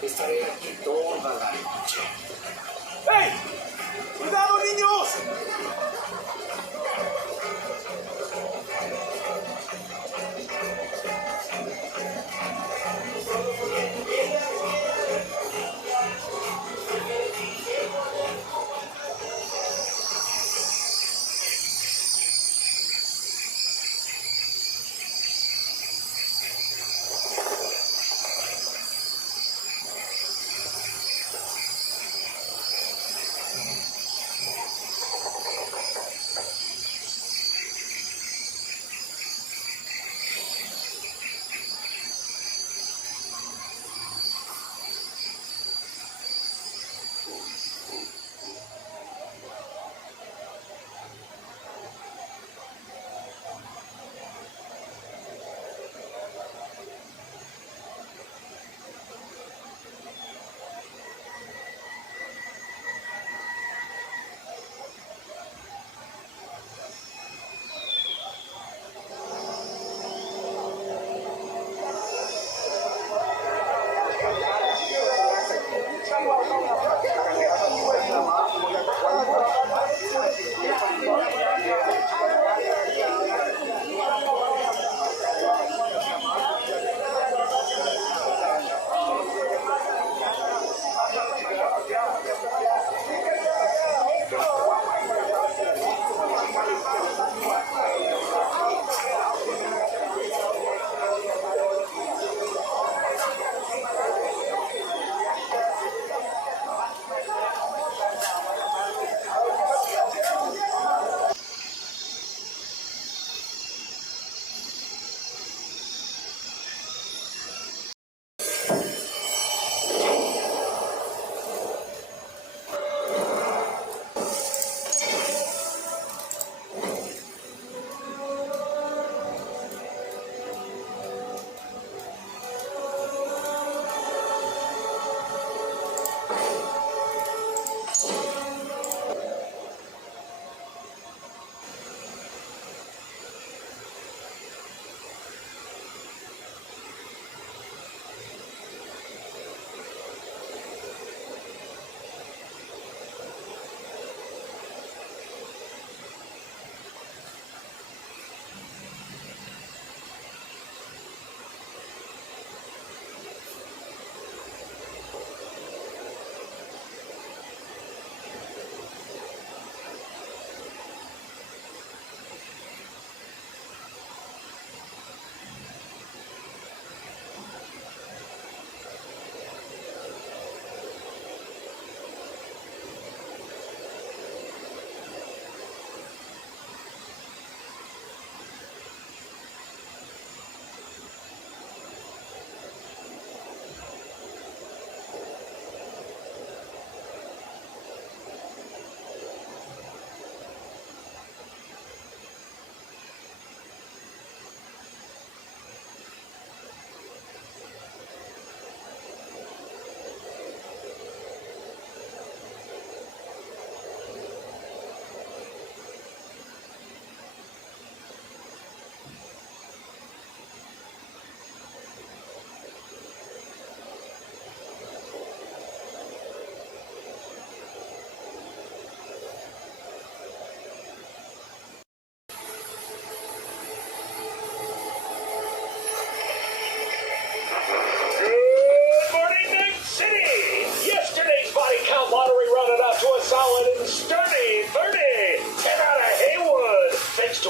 Estaré aquí toda la noche. ¡Hey! ¡Cuidado, niños!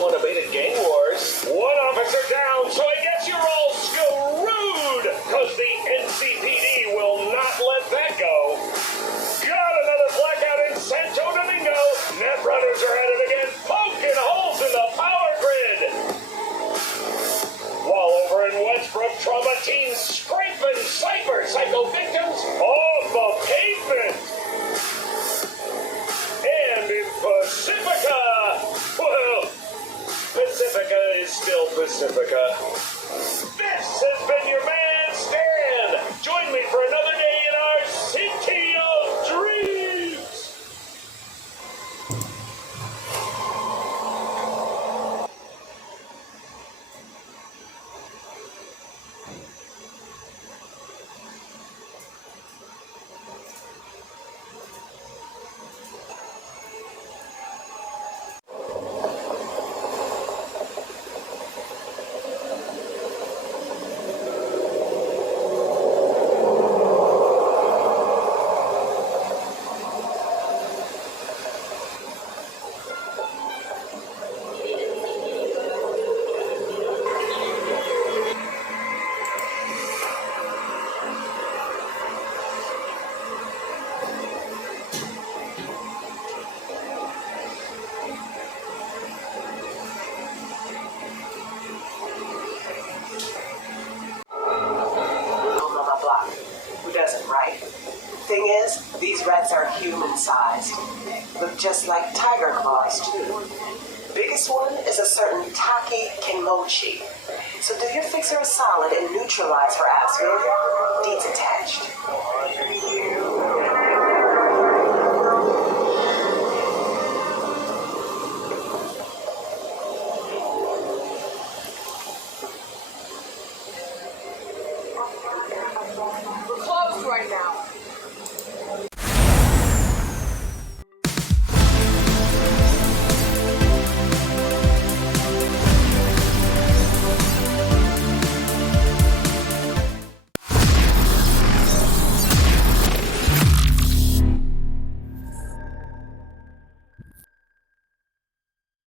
unabated gang wars. One officer down, so I guess you're all screwed, because the NCPD will not let that go. Got another blackout in Santo Domingo. Netrunners are at it again, poking holes in the power grid. While over in Westbrook, trauma teams scraping cyber psycho victims off the pavement. And in Pacifica, well, Pacifica is still Pacifica. This has been your man, Stan. Join me for another day in our city of dreams. Who doesn't, right? Thing is, these rats are human-sized. Look just like tiger claws, too. Biggest one is a certain Taki Kenmochi. So do your fixer a solid and neutralize her abs, will you? Deeds attached.